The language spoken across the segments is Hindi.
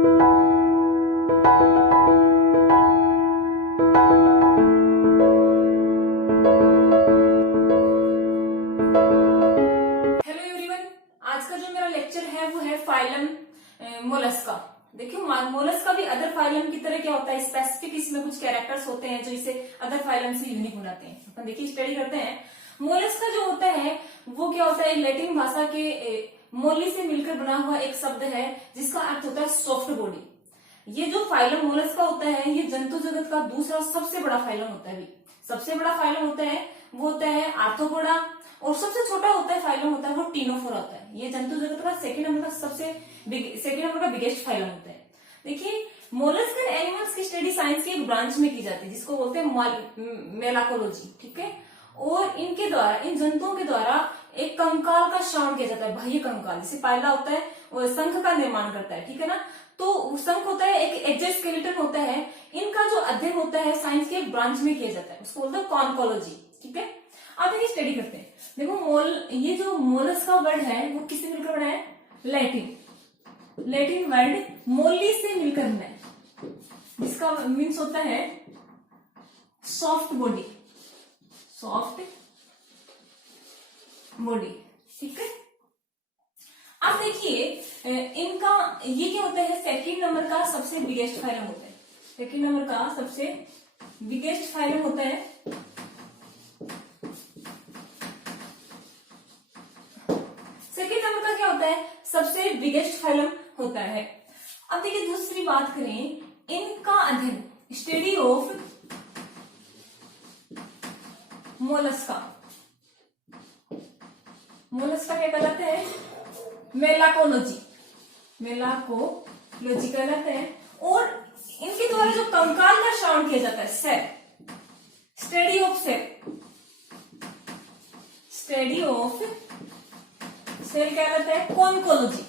आज का जो मेरा लेक्चर है वो है फाइलम मोलस्का। देखियो मोलस्का भी अदर फाइलम की तरह क्या होता है, स्पेसिफिक इसमें कुछ कैरेक्टर्स होते हैं जो इसे अदर फाइलम से यूनिक बनाते हैं। अपन देखिए स्टडी करते हैं। मोलस्का जो होता है वो क्या होता है, लैटिन भाषा के मोली से मिलकर बना हुआ एक शब्द है जिसका अर्थ होता है सॉफ्ट बॉडी। ये जो फाइलम मोलस्का होता है ये जंतु जगत का दूसरा सबसे बड़ा फाइलम होता है। सबसे बड़ा फाइलम होता है वो होता है आर्थ्रोपोडा, और सबसे छोटा होता है फाइलम होता है वो टीनोफोरा होता है। ये जंतु जगत का सेकंड नंबर का बिगेस्ट फाइलम होता है। देखिए मोलस्कन एनिमल्स की स्टडी साइंस की एक ब्रांच में की जाती है जिसको बोलते हैं मेलाकोलॉजी, ठीक है। और इनके द्वारा, इन जंतुओं के द्वारा एक कंकाल का श्रवण किया जाता है, बाह्य कंकाल। जैसे पायला होता है वो शंख का निर्माण करता है, ठीक है ना। तो शंख होता है एक एक्सोस्केलेटन होता है, इनका जो अध्ययन होता है साइंस के एक ब्रांच में किया जाता है, उसको बोलते हैं कॉन्कोलॉजी, ठीक है। अब देखिए स्टडी करते हैं। देखो ये जो मोलस्का वर्ड है वो किससे मिलकर बना है, लैटिन वर्ड मोली से मिलकर बना है, जिसका मीन्स होता है सॉफ्ट बॉडी, ठीक है। अब देखिए इनका ये क्या होता है, सेकंड नंबर का सबसे बिगेस्ट फाइलम होता है। सेकंड नंबर का सबसे बिगेस्ट फाइलम होता है सबसे बिगेस्ट फाइलम होता है। अब देखिए दूसरी बात करें, इनका अध्ययन स्टडी ऑफ मोलस्का क्या कहलाते हैं, मेलाकोलॉजी कहलाते हैं। और इनके द्वारा जो कंकाल का श्रवण किया जाता है, स्टडी ऑफ सेल कहलाता है कॉन्कोलॉजी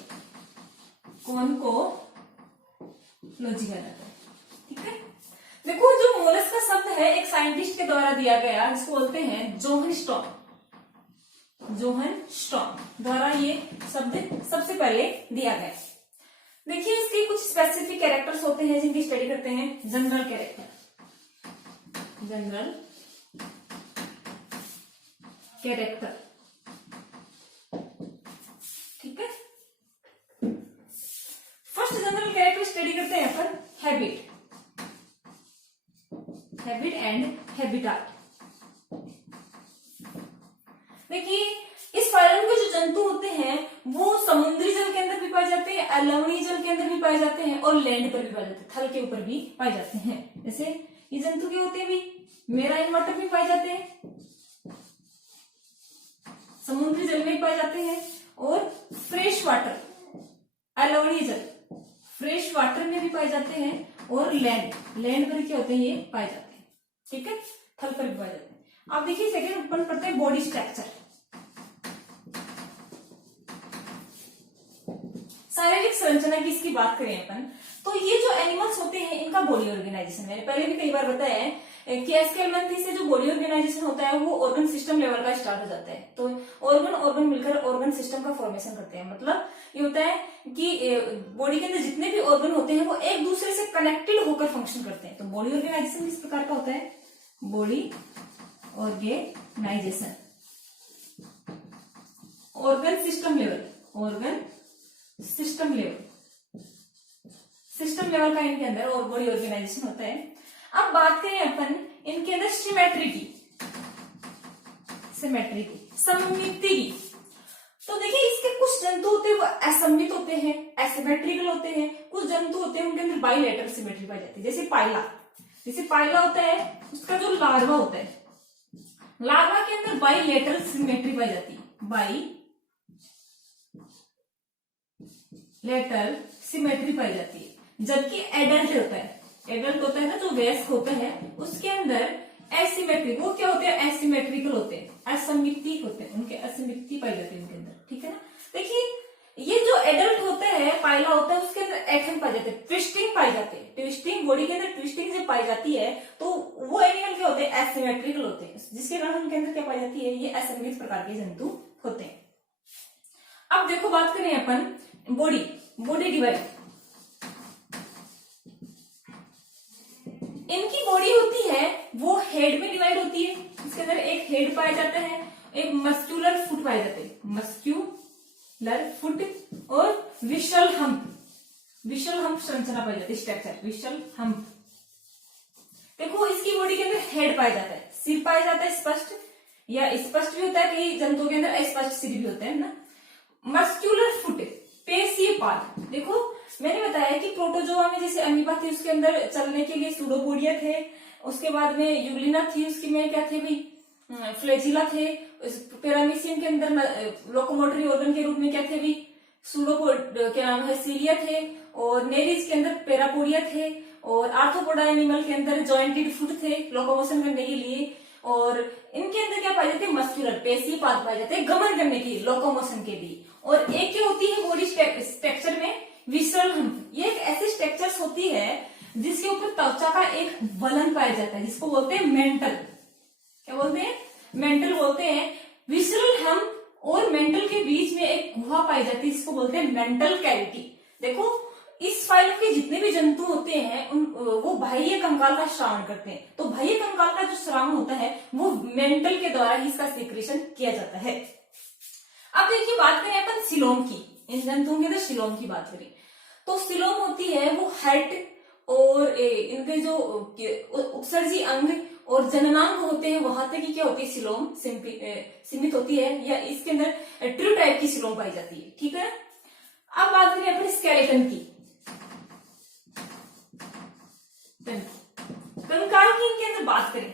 कहलाता है, ठीक है। देखो जो मोलस्का शब्द है एक साइंटिस्ट के द्वारा दिया गया जिसको बोलते हैं जोहन स्टॉर्म द्वारा ये शब्द सबसे पहले दिया गया। देखिए इसके कुछ स्पेसिफिक कैरेक्टर्स होते हैं जिनकी स्टडी करते हैं। जनरल कैरेक्टर, ठीक है। फर्स्ट जनरल कैरेक्टर स्टडी करते हैं अपन हैबिट एंड हैबिटाट। देखिए इस फाइलम के जो जंतु होते हैं वो समुद्री जल के अंदर भी पाए जाते हैं, अलवणीय जल के अंदर भी पाए जाते हैं और लैंड पर भी पाए जाते हैं, थल के ऊपर भी पाए जाते हैं। जैसे ये जंतु के होते हैं भी मेराइन वाटर में पाए जाते हैं, समुद्री जल में पाए जाते हैं, और फ्रेश वाटर अलवणीय जल फ्रेश वाटर में भी पाए जाते हैं, और लैंड पर क्या होते हैं ये पाए जाते हैं, ठीक है, थल पर भी पाए जाते हैं। अब देखिए सेकंड अपन पढ़ते हैं बॉडी स्ट्रक्चर। शारीरिक संरचना की इसकी बात करें अपन तो ये जो एनिमल्स होते हैं इनका बॉडी ऑर्गेनाइजेशन, मैंने पहले भी कई बार बताया है कि एस्केलेटन से जो बॉडी ऑर्गेनाइजेशन होता है वो ऑर्गन सिस्टम लेवल का स्टार्ट हो जाता है। तो ऑर्गन मिलकर ऑर्गन सिस्टम का फॉर्मेशन करते हैं। मतलब ये होता है कि बॉडी के अंदर जितने भी ऑर्गन होते हैं वो एक दूसरे से कनेक्टेड होकर फंक्शन करते हैं। तो बॉडी ऑर्गेनाइजेशन किस प्रकार का होता है, body organisation organ system level का इनके अंदर और बॉडी ऑर्गेनाइजेशन होता है। अब बात करें अपन इनके अंदर सिमेट्री की, सममिति की, तो देखिए इसके कुछ जंतु होते हैं वो असममित होते हैं, एसिमेट्रिकल होते हैं। कुछ जंतु होते हैं उनके अंदर बाइलेटरल सिमेट्री पाई जाती है। जैसे पाइला होता है, उसका जो लार्वा होता है, लार्वा के अंदर बाइलेटरल सिमेट्री पाई जाती है, बाइलेटरल सिमेट्री पाई जाती है। जबकि एडल्ट होता है ना, जो वयस्क होता है उसके अंदर एसिमेट्रिक, वो क्या होते हैं, एसिमेट्रिकल होते हैं, असममिति होते हैं, उनके असममिति पाई जाती है उनके अंदर, ठीक है ना। देखिए ये जो एडल्ट होता है, पाइला होता है, उसके अंदर एथन पाए जाते हैं, ट्विस्टिंग पाई जाती है, ट्विस्टिंग बॉडी के अंदर ट्विस्टिंग जब पाई जाती है तो वो एनिमल क्या होते हैं, एसिमेट्रिकल होते हैं, जिसके कारण उनके अंदर क्या पाई जाती है, ये असममित प्रकार के जंतु होते हैं। अब देखो बात करें अपन बॉडी डिवाइड। हेड में डिवाइड होती है, इसके अंदर एक हेड पाया जाता है, एक मस्क्यूलर फुट पाए जाते हैं, मस्क्यूलर फुट और विशल हम्प संरचना पाई जाती है, स्ट्रक्चर विशल हम्प। देखो इसकी बॉडी के अंदर हेड पाया जाता है, सिर पाया जाता है स्पष्ट या स्पष्ट भी होता है, कई जंतुओं के अंदर अस्पष्ट सिर भी होते हैं ना। मस्क्यूलर फुट, पेशीय पाद। देखो मैंने बताया कि प्रोटोजोआ में जैसे अमीबा थी उसके अंदर चलने के लिए सूडोपोडिया थे, उसके बाद में यूग्लिना थी, उसकी में क्या थे भाई फ्लैजिला थे, पैरामीशियम के अंदर लोकोमोटरी ऑर्गन के रूप में क्या थे भी क्या नाम है सीलिया थे, और नेरिस के अंदर पैरापोडिया थे, और आर्थ्रोपोडा एनिमल के अंदर जॉइंटेड फुट थे लोकोमोशन करने के लिए, और इनके अंदर क्या पाए जाते हैं मस्क्यूलर पेशीय पाद पाए जाते हैं गमन करने के लिए, लोकोमोशन के लिए। और एक क्या होती है बॉडी स्ट्रक्चर में विसरल हम्प, ये एक ऐसी स्ट्रक्चर्स होती है जिसके ऊपर त्वचा का एक वलन पाया जाता है, जिसको बोलते हैं मेंटल। क्या बोलते हैं? मेंटल बोलते हैं। विसरल हम्प और मेंटल के बीच में एक गुहा पाई जाती है जिसको बोलते हैं मेंटल कैविटी। देखो इस फाइलम के जितने भी जंतु होते हैं वो बाह्य कंकाल का श्रावण करते हैं, तो बाह्य कंकाल का जो श्रावण होता है वो मेंटल के द्वारा ही इसका सिक्रेशन किया जाता है। अब देखिए बात करें अपन सिलोम की, इन जंतुओं के अंदर सिलोम की बात करें तो सिलोम होती है वो हेड और इनके जो उपसर्जी अंग और जननांग होते हैं वहां तक की क्या होती है सिलोम सीमित होती है, या इसके अंदर ट्रू टाइप की सिलोम पाई जाती है। ठीक है, अब बात करें अपने स्केलेटन की, कंकाल की इनके अंदर बात करें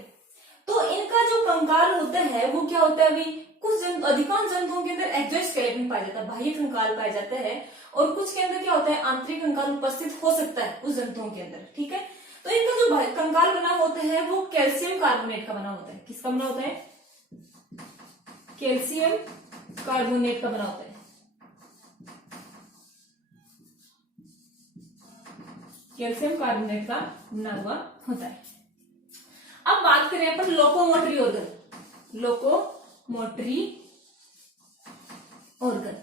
तो इनका जो कंकाल होता है वो क्या होता है, अभी कुछ अधिकांश जंतुओं के अंदर एक्सोस्केलेटन पाया जाता है, बाह्य कंकाल पाया जाता है, और कुछ के अंदर क्या होता है आंतरिक कंकाल उपस्थित हो सकता है कुछ जंतुओं के अंदर। ठीक है, तो इनका जो कंकाल बना होता है वो कैल्शियम कार्बोनेट का बना होता है। किसका बना होता है? कैल्शियम कार्बोनेट का बना होता है। कैल्शियम कार्बोनेट का बना हुआ होता है। अब बात करें अपन लोकोमोटरी ऑर्गन, लोकोमोटरी ऑर्गन,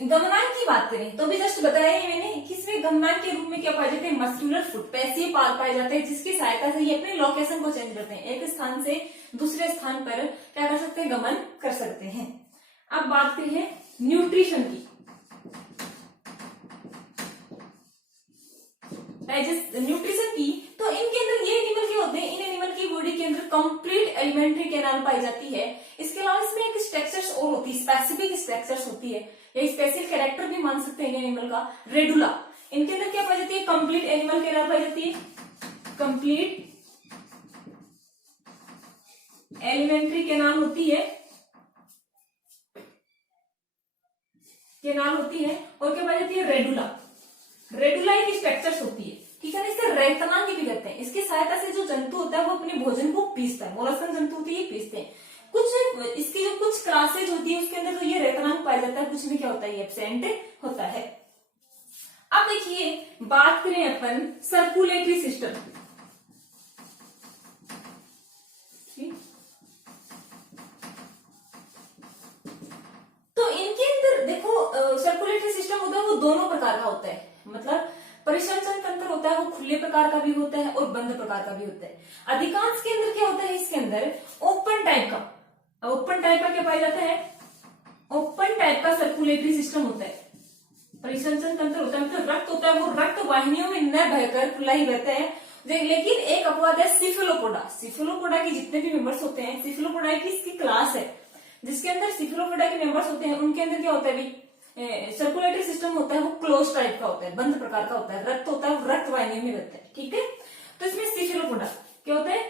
गमनांक की बात करें तो भी जस्ट बताया ही मैंने, किसमें गमनांक के रूप में क्या पाए जाते हैं मस्क्यूलर फुट, पेशीय पाद पाए जाते हैं, जिसकी सहायता से ये अपने लोकेशन को चेंज करते हैं, एक स्थान से दूसरे स्थान पर क्या कर सकते हैं, गमन कर सकते हैं। अब बात करें न्यूट्रिशन की, न्यूट्रिशन की, तो इनके अंदर ये एनिमल के होते हैं, इन एनिमल की बॉडी के अंदर कंप्लीट एलिमेंट्री कैनाल पाई जाती है। इसके अलावा इसमें एक स्ट्रक्चर्स और होती है, स्पेसिफिक स्ट्रक्चर्स होती है, या स्पेशल कैरेक्टर भी मान सकते हैं एनिमल का, रेडुला। इनके अंदर क्या पाई जाती है, कंप्लीट एनिमल कैनाल पाई जाती है, कंप्लीट एलिमेंट्री कैनाल होती है, और क्या पाई जाती है रेडुला। रेडुला एक स्ट्रक्चर्स होती है, ठीक है ना, इसे रेतनांग भी कहते हैं। इसकी सहायता से जो जंतु होता है वो अपने भोजन को पीसता है, मोलस्कन जंतु होती है पीसते हैं। कुछ इसकी जो कुछ क्लासेज होती है उसके अंदर तो ये रेतनांग पाया जाता है, कुछ में क्या होता है ये एब्सेंट होता है। अब देखिए बात करें अपन सर्कुलेटरी सिस्टम, तो इनके अंदर देखो सर्कुलेटरी सिस्टम होता है वो दोनों प्रकार का होता है, मतलब परिसंचरण तंत्र होता है वो खुले प्रकार का भी होता है और बंद प्रकार का भी होता है। अधिकांश के अंदर क्या होता है, इसके अंदर ओपन टाइप का क्या पाया जाता है, ओपन टाइप का सर्कुलेटरी सिस्टम होता है, परिसंचरण तंत्र होता है, मतलब रक्त होता है वो रक्त वाहिनियों में न बहकर खुला ही बहता है। लेकिन एक अपवाद है सिफेलोपोडा के जितने भी मेंबर्स होते हैं, सिफेलोपोडा की इसकी क्लास है जिसके अंदर सिफेलोपोडा के मेंबर्स होते हैं, उनके अंदर क्या होता है भाई सर्कुलेटरी सिस्टम होता है वो क्लोज टाइप का होता है, बंद प्रकार का होता है, रक्त होता है वो रक्त वाहिनी में बहता है। ठीक है, तो इसमें सिफेलोपोडा क्या होता है,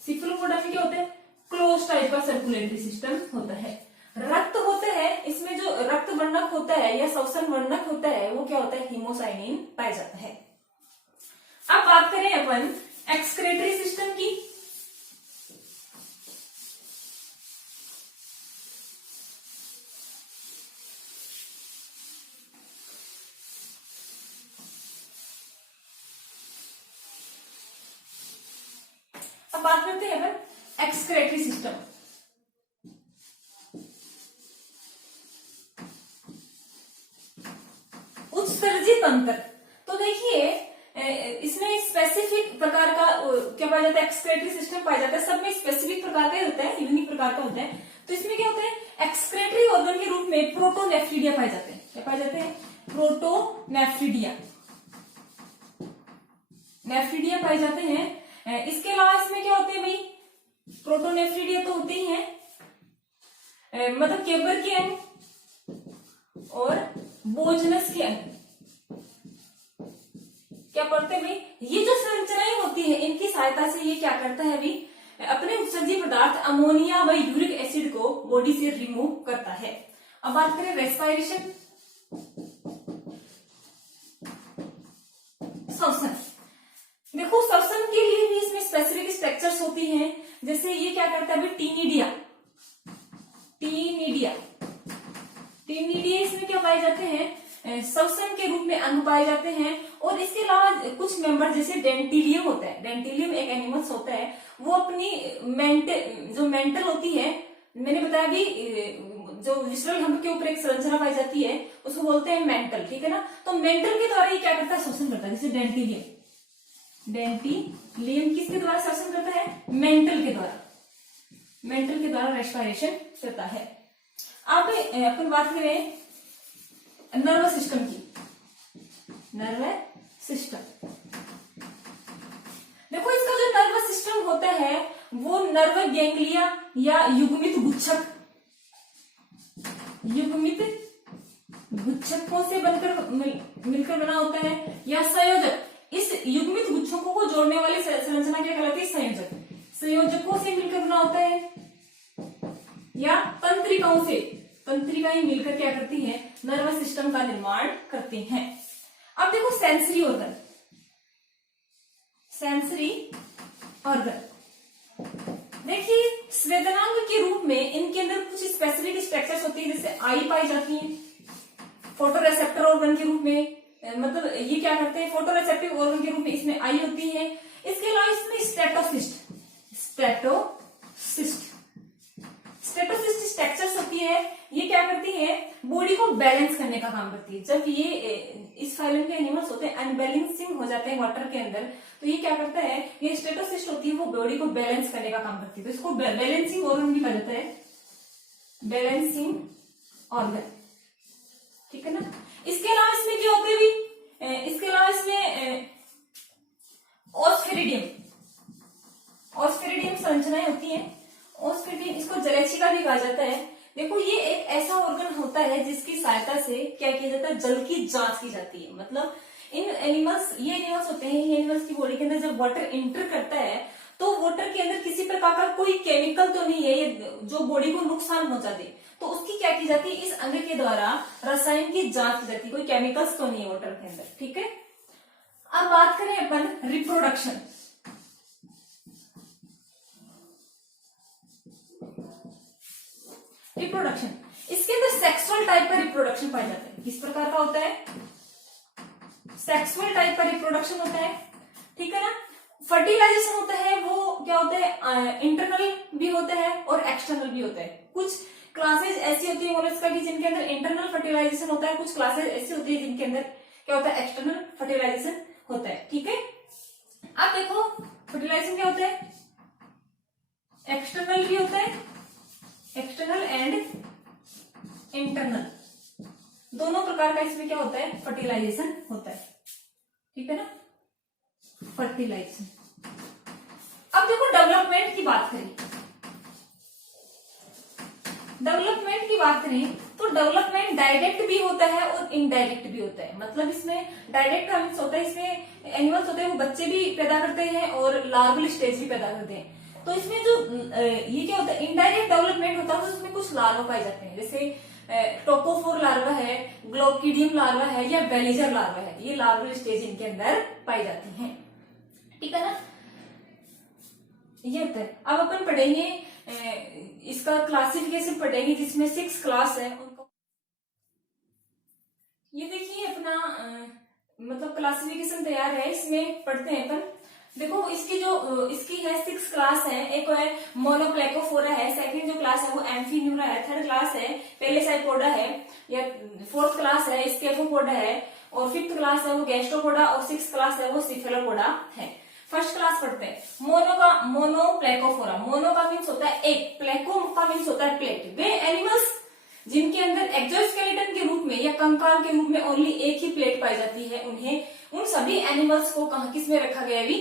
सिफेलोपोडा में क्या होता है क्लोज टाइप का सर्कुलेटरी सिस्टम होता है। रक्त होता है, इसमें जो रक्त वर्णक होता है या श्वसन वर्णक होता है वो क्या होता है, हीमोसाइनिन पाया जाता है। अब बात करें अपन एक्सक्रेटरी सिस्टम की, अब बात करते हैं अपन एक्सक्रेटरी सिस्टम। उत्सर्जी तंत्र, तो देखिए इसमें स्पेसिफिक प्रकार का क्या पाया जाता है, एक्सक्रेटरी सिस्टम पाया जाता है। सब में स्पेसिफिक प्रकार का ही होता है, यूनिक प्रकार का होता है। तो इसमें क्या होता है, एक्सक्रेटरी ऑर्गन के रूप में प्रोटोनेफ्रिडिया पाए जाते हैं। क्या पाए जाते हैं, प्रोटोनेफ्रिडिया, नेफ्रिडिया पाए जाते हैं। इसके अलावा इसमें क्या होते हैं भाई, प्रोटोनेफ्रिडिया तो होते ही हैं, मतलब केबर के अंग और बोजनस के अंग क्या पढ़ते हैं भाई, ये जो संरचनाएं होती है इनकी सहायता से ये क्या करता है भाई, अपने उत्सर्जी पदार्थ अमोनिया व यूरिक एसिड को बॉडी से रिमूव करता है। अब बात करें रेस्पिरेशन, श्वसन। देखो श्वसन के लिए भी इसमें स्पेसिफिक स्ट्रक्चर्स होती हैं, जैसे ये क्या करता है भाई, टीनिडिया, टीनिडिया, टीनिडिया इसमें क्या पाए जाते हैं, श्वसन के रूप में अंग पाए जाते हैं। और इसके अलावा कुछ मेंबर जैसे डेंटिलियम होता है, डेंटिलियम एक एनिमल्स होता है, वो अपनी जो मेंटल होती है, मैंने बताया भी जो विसरल हब के ऊपर एक संरचना पाई जाती है उसको बोलते हैं मेंटल, ठीक है ना। तो मेंटल के द्वारा ये क्या करता है, श्वसन करता है। जैसे डेंटिलियम, डेंटिलियम किसके द्वारा श्वसन करता है, मेंटल के द्वारा, मेंटल के द्वारा रेस्पिरेशन करता है। अब अपन बात करें नर्वस सिस्टम की, नर्वस सिस्टम। देखो इसका जो नर्वस सिस्टम होता है वो नर्व गैंग्लिया या युग्मित गुच्छक, युग्मित गुच्छकों से बनकर मिलकर बना होता है, या संयोजक। इस युग्मित गुच्छकों को जोड़ने वाली संरचना क्या कहलाती है, संयोजक। संयोजकों से मिलकर बना होता है, या तंत्रिकाओं से, तंत्रिकाएं मिलकर क्या करती हैं, नर्वस सिस्टम का निर्माण करती हैं। अब देखो सेंसरी ऑर्गन, सेंसरी ऑर्गन देखिए स्वेदनांग के रूप में इनके अंदर कुछ स्पेसिफिक स्ट्रक्चर्स होती है, जैसे आई पाई जाती है फोटोरेसेप्टर ऑर्गन के रूप में, मतलब ये क्या करते हैं, फोटोरेसेप्टिव ऑर्गन के रूप में इसमें आई होती है। इसके अलावा इसमें स्टेटोसिस्ट, स्टेटोसिस्ट, स्टेटोसिस्ट स्ट्रक्चर्स होती है, ये क्या करती है, बॉडी को बैलेंस करने का काम करती है। जब ये इस फाइलम के एनिमल्स होते हैं अनबैलेंसिंग हो जाते हैं वाटर के अंदर, तो ये क्या करता है, ये स्टेटोसिस्ट होती है, वो बॉडी को बैलेंस करने का काम करती है। तो इसको बैलेंसिंग ऑर्गन भी कहा जाता है, बैलेंसिंग ऑर्गन, ठीक है ना। इसके अलावा इसमें क्या होते हैं, इसके अलावा इसमें ऑस्फेरिडियम, ऑस्फेरिडियम संरचनाएं होती है। ऑस्फेरिडियम, इसको जलेशिका भी कहा जाता है। देखो ये एक ऐसा ऑर्गन होता है जिसकी सहायता से क्या किया जाता है, जल की जांच की जाती है। मतलब इन एनिमल्स, ये एनिमल्स होते हैं, ये एनिमल्स की बॉडी के अंदर जब वाटर इंटर करता है तो वाटर के अंदर किसी प्रकार का कोई केमिकल तो नहीं है ये जो बॉडी को नुकसान पहुंचा दे, तो उसकी क्या की जाती है, इस अंग के द्वारा रसायन की जांच की जाती है। कोई केमिकल्स तो नहीं है वाटर के अंदर, ठीक है। अब बात करें अपन रिप्रोडक्शन, रिप्रोडक्शन इसके अंदर सेक्सुअल टाइप का रिप्रोडक्शन पाया जाता है। किस प्रकार का होता है, सेक्सुअल टाइप का रिप्रोडक्शन होता है, ठीक है ना। फर्टिलाइजेशन होता है, वो क्या होता है, इंटरनल भी होता है और एक्सटर्नल भी होता है। कुछ क्लासेज ऐसी होती है मोलस्का की जिनके अंदर इंटरनल फर्टिलाइजेशन होता है, कुछ क्लासेज ऐसी होती है जिनके अंदर क्या होता है, एक्सटर्नल फर्टिलाइजेशन होता है, ठीक है। अब देखो फर्टिलाइजेशन क्या होता है, एक्सटर्नल भी होता है, एक्सटर्नल एंड इंटरनल, दोनों प्रकार का इसमें क्या होता है, फर्टिलाइजेशन होता है, ठीक है ना, फर्टिलाइजेशन। अब देखो डेवलपमेंट की बात करें, डेवलपमेंट की बात करें तो डेवलपमेंट डायरेक्ट भी होता है और इनडायरेक्ट भी होता है। मतलब इसमें डायरेक्ट मीन्स होता है, इसमें एनिमल्स होते हैं वो बच्चे भी पैदा करते हैं और लार्वल स्टेज भी पैदा करते हैं। तो इसमें जो ये क्या होता है, इनडायरेक्ट डेवलपमेंट होता है, तो उसमें कुछ लार्वा पाए जाते हैं, जैसे टोकोफोर लार्वा है, ग्लोकिडियम लार्वा है या बेलिजर लार्वा है, ये लार्वल स्टेज इनके अंदर पाई जाती हैं, ठीक है ना। ये होता है। अब अपन पढ़ेंगे इसका क्लासिफिकेशन पढ़ेंगे जिसमें 6 क्लास है। ये देखिए अपना मतलब क्लासिफिकेशन तैयार है, इसमें पढ़ते हैं अपन। देखो इसकी जो इसकी है 6 क्लास है। एक है मोनोप्लेकोफोरा है, सेकंड जो क्लास है वो एम्फीन्यूरा है, थर्ड क्लास है पेलेसाइपोडा है, या 4th क्लास है स्केफोपोडा है, और 5th क्लास है वो गैस्ट्रोपोडा और 6th क्लास है वो सिफेलोपोडा है। फर्स्ट क्लास पढ़ते हैं। मोनोप्लेकोफोरा। मोनो का मीन्स होता है एक, प्लेको का मीन्स होता है प्लेट। वे एनिमल्स जिनके अंदर एक्सोस्केलेटन के रूप में या कंकाल के रूप में ओनली एक ही प्लेट पाई जाती है, उन सभी एनिमल्स को कहा किस में रखा गया है?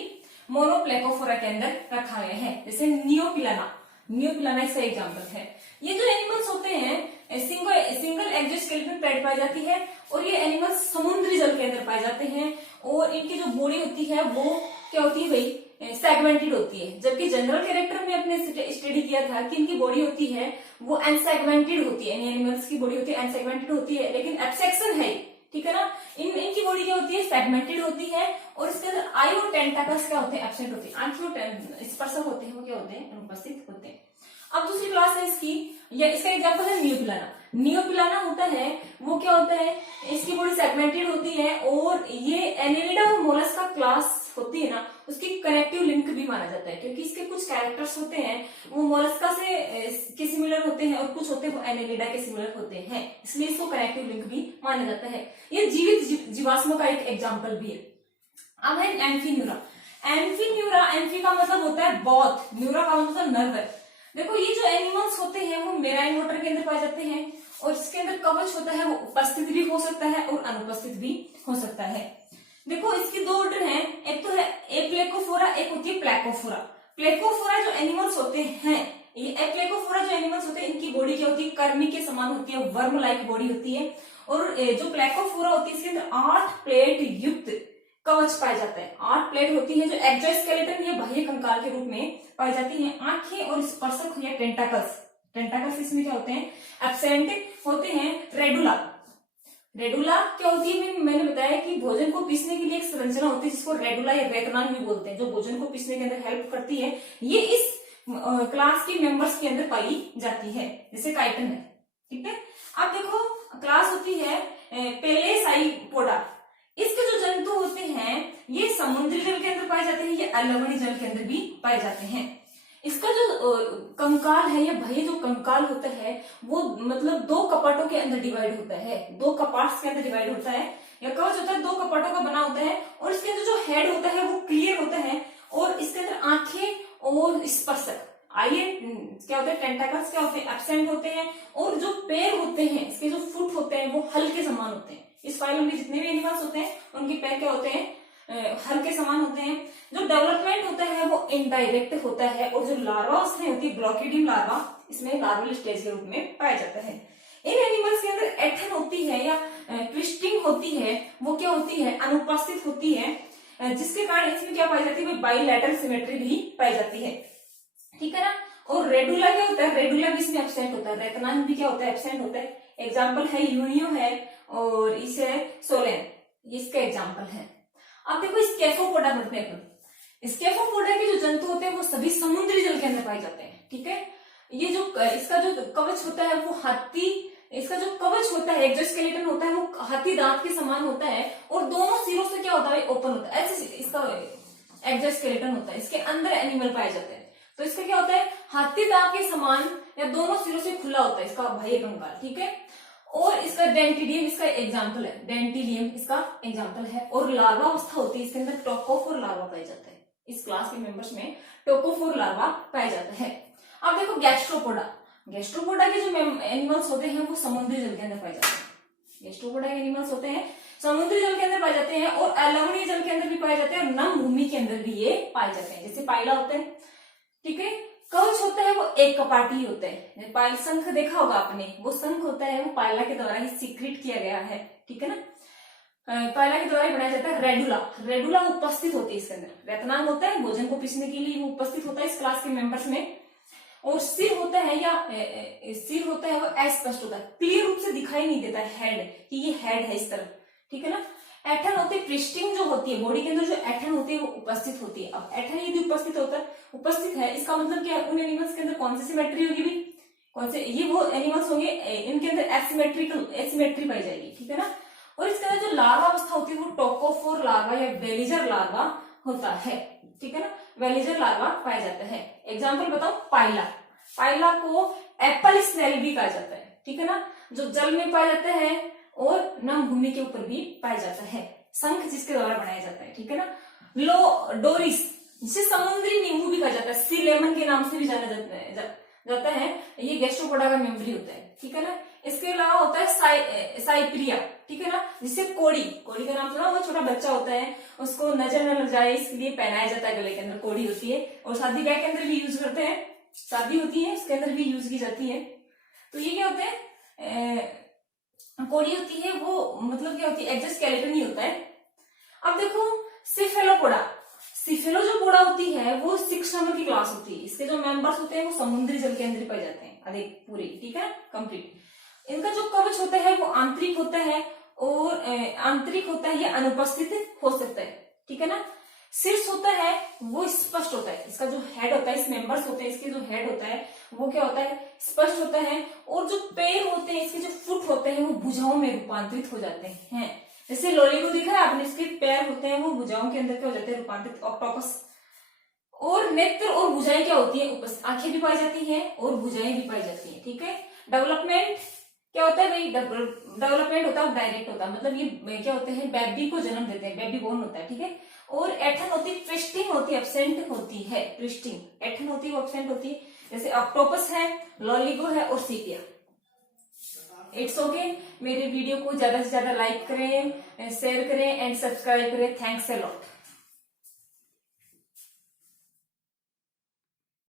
मोनोप्लेकोफोरा के अंदर रखा गया है। जैसे नियोपिलाना इसका एग्जाम्पल है। ये जो एनिमल्स होते हैं सिंगल एक्सोस्केलेटन प्लेट पाई जाती है और ये एनिमल्स समुद्री जल के अंदर पाए जाते हैं और इनकी जो बॉडी होती है वो क्या होती है भाई? सेगमेंटेड होती है। जबकि जनरल कैरेक्टर में अपने स्टडी किया था कि इनकी बॉडी होती है वो अनसेगमेंटेड होती है, एनिमल्स की बॉडी होती है अनसेगमेंटेड होती है, लेकिन एब्सेक्शन है, ठीक है ना। इनकी बॉडी क्या होती है? सेगमेंटेड होती है और इसके अंदर आई और टेंटाकल्स क्या होते हैं? एब्सेंट होते हैं। आंखें और स्पर्शक होते हैं वो क्या होते हैं? अनुपस्थित होते हैं। अब दूसरी क्लास है इसकी, या इसका एग्जाम्पल है नियोपिलाना। नियोपिलाना होता है वो क्या होता है? इसकी बॉडी सेगमेंटेड होती है और ये एनेलिडा और मोलस्का क्लास होती है ना, उसकी कनेक्टिव लिंक भी माना जाता है, क्योंकि इसके कुछ कैरेक्टर्स होते हैं वो मोलस्का से के सिमिलर होते हैं और कुछ होते हैं वो एनेलिडा के सिमिलर होते हैं, इसलिए इसको कनेक्टिव लिंक भी माना जाता है। ये जीवित जीवाश्मों का एक एग्जाम्पल भी है। अब है एम्फीन्यूरा। एम्फी का मतलब होता है बॉथ, न्यूरा का मतलब नर्व है। देखो ये जो एनिमल्स होते हैं वो मेराइन वाटर के अंदर पाए जाते हैं और इसके अंदर कवच होता है वो उपस्थित भी हो सकता है और अनुपस्थित भी हो सकता है। देखो इसकी दो ऑर्डर हैं, एक तो है एप्लेकोफोरा, एक होती है प्लेकोफोरा। प्लेकोफोरा जो एनिमल्स होते हैं, ये एप्लेकोफोरा जो एनिमल्स होते हैं इनकी बॉडी क्या होती है? कर्मी के समान होती है, वर्म लाइक बॉडी होती है। और जो प्लेकोफोरा होती है इसके अंदर 8 प्लेट युक्त कवच पाए जाता है। 8 प्लेट होती है जो एक्सोस्केलेटन या बाह्य कंकाल के रूप में पाई जाती है। आंखें और स्पर्शक या टेंटाकल्स इसमें क्या होते हैं? एब्सेंट होते हैं। रेडुला क्या होती है? मैंने बताया कि भोजन को पीसने के लिए एक संरचना होती है जिसको रेडुला या रेतनांग भी बोलते हैं, जो भोजन को पीसने के अंदर हेल्प करती है। ये इस क्लास के मेंबर्स के अंदर पाई जाती है, जैसे काइटन है, ठीक है। अब देखो क्लास होती है पेलेसाइपोडा। इसके जो जंतु होते हैं ये समुद्री जल के अंदर पाए जाते हैं, ये अलवणी जल के अंदर भी पाए जाते हैं। इसका जो कंकाल है या बाह्य जो कंकाल होता है वो मतलब 2 कपाटों के अंदर डिवाइड होता है, 2 कपाट्स के अंदर डिवाइड होता है। या कवच होता है 2 कपाटों का बना होता है और इसके अंदर जो हेड होता है वो क्लियर होता है और इसके अंदर आंखें और स्पर्शक आइए क्या होते हैं? टेंटाकल्स क्या होते हैं? एब्सेंट होते हैं। और जो पैर होते हैं इसके जो फुट होते हैं वो हल के समान होते हैं। इस फाइलम में जितने भी एनिमल्स होते हैं उनके पैर क्या होते हैं? हल के समान होते हैं। जो डेवलपमेंट होता है वो इनडायरेक्ट होता है और जो लार्वा उसमें होती है ब्लॉकेडियम लार्वा, इसमें लार्वल स्टेज के रूप में पाया जाता है। इन एनिमल्स के अंदर एठन होती है या ट्विस्टिंग होती है, वो क्या होती है? अनुपस्थित होती है, जिसके कारण इसमें क्या पाई जाती है? बाइलैटरल सिमेट्री भी पाई जाती है, ठीक है ना। और रेडुला क्या होता है? रेडुला भी इसमें एब्सेंट होता है। रेतनांग भी क्या होता है? एब्सेंट होता है। एग्जाम्पल है यूनियो है और इसे सोलेन, इसका एग्जाम्पल है। अब देखो स्केफोपोडा पढ़ते हैं। स्केफोपोडा के जो जंतु होते हैं वो सभी समुद्री जल के अंदर पाए जाते हैं, ठीक है। ये जो इसका जो कवच होता है वो हाथी, इसका जो कवच होता है एक्सोस्केलेटन होता है वो हाथी दांत के समान होता है और दोनों सिरों से क्या होता है? ओपन होता है, ऐसे इसका एक्सोस्केलेटन होता है। इसके अंदर एनिमल पाए जाते हैं तो इसका क्या होता है? हाथी दांत के समान या दोनों सिरों से खुला होता है इसका बाह्य कंकाल, ठीक है। और इसका डेंटिडियम इसका एग्जाम्पल है, डेंटिडियम इसका एग्जाम्पल है। और लार्वा अवस्था होती है, इसके अंदर टोकोफोर लार्वा पाया जाता है। इस क्लास के मेंबर्स में टोकोफोर लार्वा पाया जाता है। अब देखो गैस्ट्रोपोडा के जो एनिमल्स होते हैं वो समुद्री जल के अंदर पाए जाते हैं। गैस्ट्रोपोडा के एनिमल्स होते हैं समुद्री जल के अंदर पाए जाते हैं और अलवणीय जल के अंदर भी पाए जाते हैं और नम भूमि के अंदर भी ये पाए जाते हैं, जैसे पाइला होते हैं, ठीक है। कवच होता है वो एक कपाटी होता है। पाइल शंख देखा होगा आपने, वो शंख होता है वो पाइला के द्वारा ही सीक्रेट किया गया है, ठीक है ना। पाइला के द्वारा ही बनाया जाता है। रेडुला उपस्थित होती है इसके अंदर। रेतनांग होता है भोजन को पीसने के लिए वो उपस्थित होता है इस क्लास के मेंबर्स में। और सिर होता है या सिर होता है वो अस्पष्ट होता है, क्लियर रूप से दिखाई नहीं देता है हेड कि ये हेड है इस तरह, ठीक है ना। एठन होते हैं, प्रिस्टिंग जो होती है बॉडी के अंदर जो एठन होती है वो उपस्थित होती है। अब एठन यदि उपस्थित है इसका मतलब क्या है? उन एनिमल्स के अंदर कौन सी सिमेट्री होगी भी? कौन से? ये वो एनिमल्स होंगे इनके अंदर एसिमेट्री पाई जाएगी, ठीक है ना। और इसके अंदर जो लार्वा अवस्था होती है वो टोकोफोर लार्वा या वेलिजर लार्वा होता है, ठीक है ना। वेलिजर लार्वा पाया जाता है। एग्जाम्पल बताओ, पाइला को एप्पल स्नेल भी कहा जाता है, ठीक है ना। जो जल में पाया जाता है और नम भूमि के ऊपर भी पाया जाता है। शंख जिसके द्वारा बनाया जाता है, ठीक है ना। लो डोरिस जिसे समुद्री नींबू भी कहा जाता है, सी लेमन के नाम से भी जाना जाता है। ये गैस्ट्रोपोडा का मेंबरी होता है, ठीक है ना। इसके अलावा होता है साइप्रिया, ठीक है ना, जिसे कोड़ी का नाम सुना, वो छोटा बच्चा होता है, उसको नजर न लग जाए इसके लिए पहनाया जाता है, गले के अंदर कोड़ी होती है, और शादी ब्याह के अंदर भी यूज करते हैं, शादी होती है उसके अंदर भी यूज की जाती है। तो ये क्या होते हैं, कोड़ी होती है, वो मतलब क्या होती है, एक्सोस्केलेटन ही होता है। अब देखो सिफेलो जो पोड़ा होती है वो 6 नंबर की क्लास होती है। इसके जो मेंबर्स होते हैं वो समुद्री जल के अंदर ही पाए जाते हैं, अधिक पूरे, ठीक है, कंप्लीट। इनका जो कवच होता है वो आंतरिक होता है, और आंतरिक होता है, ये अनुपस्थित हो सकता है, ठीक है ना। शीर्ष होता है वो स्पष्ट होता है, इसका जो हेड होता है, इस मेंबर्स होते हैं, इसके जो हेड होता है वो क्या होता है, स्पष्ट होता है। और जो पैर होते हैं, इसके जो फुट होते हैं वो भुजाओं में रूपांतरित हो जाते हैं। जैसे लोली को दिखा है आपने, इसके पैर होते हैं वो भुजाओं के अंदर क्या हो जाते हैं, रूपांतरित, ऑक्टोपस। और नेत्र और भुजाएं क्या होती है, आंखें भी पाई जाती हैं और भुजाएं भी पाई जाती हैं, ठीक है। डेवलपमेंट क्या होता है भाई, डेवलपमेंट होता है डायरेक्ट होता है, मतलब ये क्या होते हैं, बेबी को जन्म देते हैं, बेबी बोर्न होता है, ठीक है। और एठन होती है, ट्विस्टिंग होती है, एब्सेंट होती है, ट्विस्टिंग एठन होती है, वो एब्सेंट होती है। जैसे ऑक्टोपस है, लॉलीगो है और सीपिया। It's okay. मेरे वीडियो को ज्यादा से ज्यादा लाइक करें, शेयर करें एंड सब्सक्राइब करें। Thanks a lot.